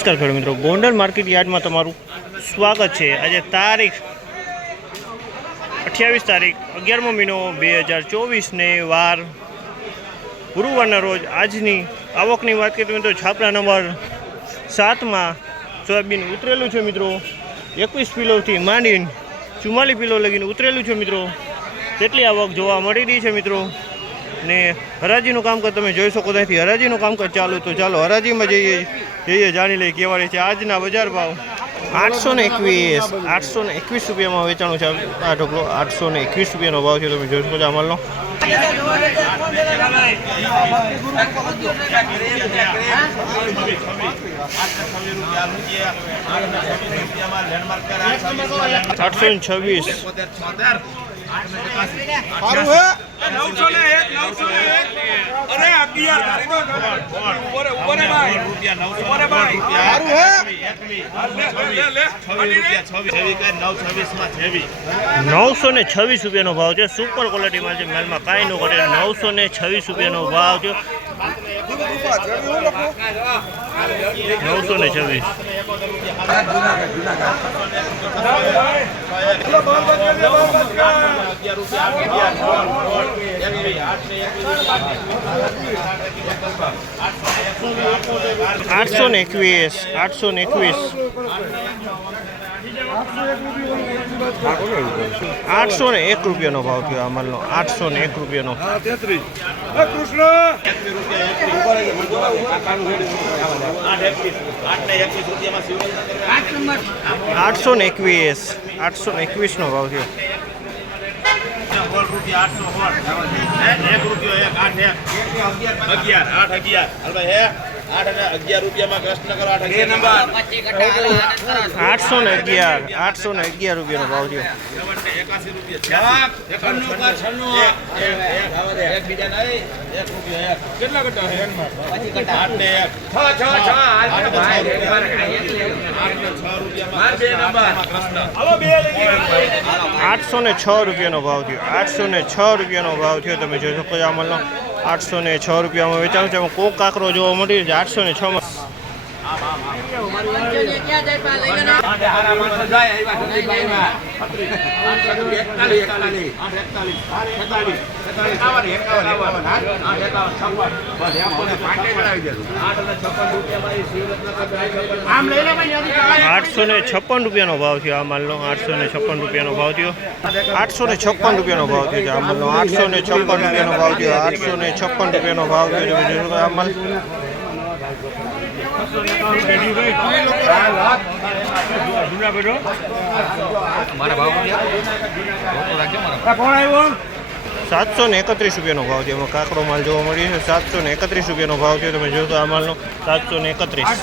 નમસ્કાર ખેડૂત મિત્રો. ગોંડલ માર્કેટ યાર્ડમાં તમારું સ્વાગત છે. આજે તારીખ અઠ્યાવીસ તારીખ અગિયારમો મહિનો બે હજાર ચોવીસને વાર ગુરુવારના રોજ આજની આવકની વાત કરીએ મિત્રો છાપરા નંબર સાતમાં સોયાબીન ઉતરેલું છે મિત્રો. એકવીસ કિલોથી માંડીને ચુમ્માલીસ કિલો લગીને ઉતરેલું છે મિત્રો. તેટલી આવક જોવા મળી રહી છે મિત્રો? ને હરાજીનું કામકાજ તમે જોઈ શકો ત્યાંથી. હરાજીનું કામકાજ ચાલુ તો ચાલો, હરાજીમાં જઈએ જઈએ, જાણી લઈએ કેવા છે. આજના બજાર ભાવ આઠસો ને એકવીસ, આઠસો ને એકવીસ રૂપિયામાં વેચાણું છે. આ ઢોકળો આઠસો ને એકવીસ રૂપિયાનો ભાવ છે. તમે જોઈ શકો છો અમલનો આઠસો ને છવ્વીસ. સારું હે? નવસો ને એક નવસો એક અરે અગિયાર નવસો છવ્વીસ રૂપિયાનો ભાવ છે. સુપર ક્વોલિટીમાં છે. માલમાં કાંઈ ન ઘટે. નવસો ને છવ્વીસ રૂપિયાનો ભાવ છે. નવસો ને છવ્વીસ. આઠસો ને એકવીસ આઠસો ને એકવીસ. આઠસો ને એક રૂપિયાનો ભાવ થયો આ માલનો. આઠસો ને એક રૂપિયાનો. આઠસો ને એકવીસ આઠસો ને એકવીસનો ભાવ થયો. અગિયાર આઠ અગિયાર. હાલ ભાઈ હે? આઠ અને અગિયાર રૂપિયામાં કૃષ્ણ કરો આઠ અગિયાર. નંબર. આઠસો ને અગિયાર આઠસો ને અગિયાર રૂપિયાનો ભાવ થયો એકાસી રૂપિયા. છન્નું એક બીજા નહીં એક રૂપિયા કેટલા કટા? આઠ ને એક. છ છ છ. આઠસો ને છ રૂપિયાનો ભાવ થયો. આઠસો ને છ રૂપિયાનો ભાવ થયો. તમે જોઈ શકો છો આ માલનો. આઠસો ને છ રૂપિયામાં વેચાણ છે. એમાં કોક કાંકરો જોવા મળી છે. આઠસો ને છમાં આઠસો ને છપ્પન રૂપિયાનો ભાવ થયો આ માલનો. આઠસો ને છપ્પન રૂપિયાનો ભાવ થયો. આઠસો ને છપ્પન રૂપિયાનો ભાવ થયો છે આ માલનો. આઠસો ને છપ્પન રૂપિયાનો ભાવ થયો. આઠસો ને છપ્પન રૂપિયાનો ભાવ થયો તમે આ માલ સાતસો ને એકત્રીસ રૂપિયાનો ભાવ છે. એમાં કાકડો માલ જોવા મળ્યો છે. સાતસો ને એકત્રીસ રૂપિયાનો ભાવ થયો તમે જોશો આ માલનો સાતસો ને એકત્રીસ.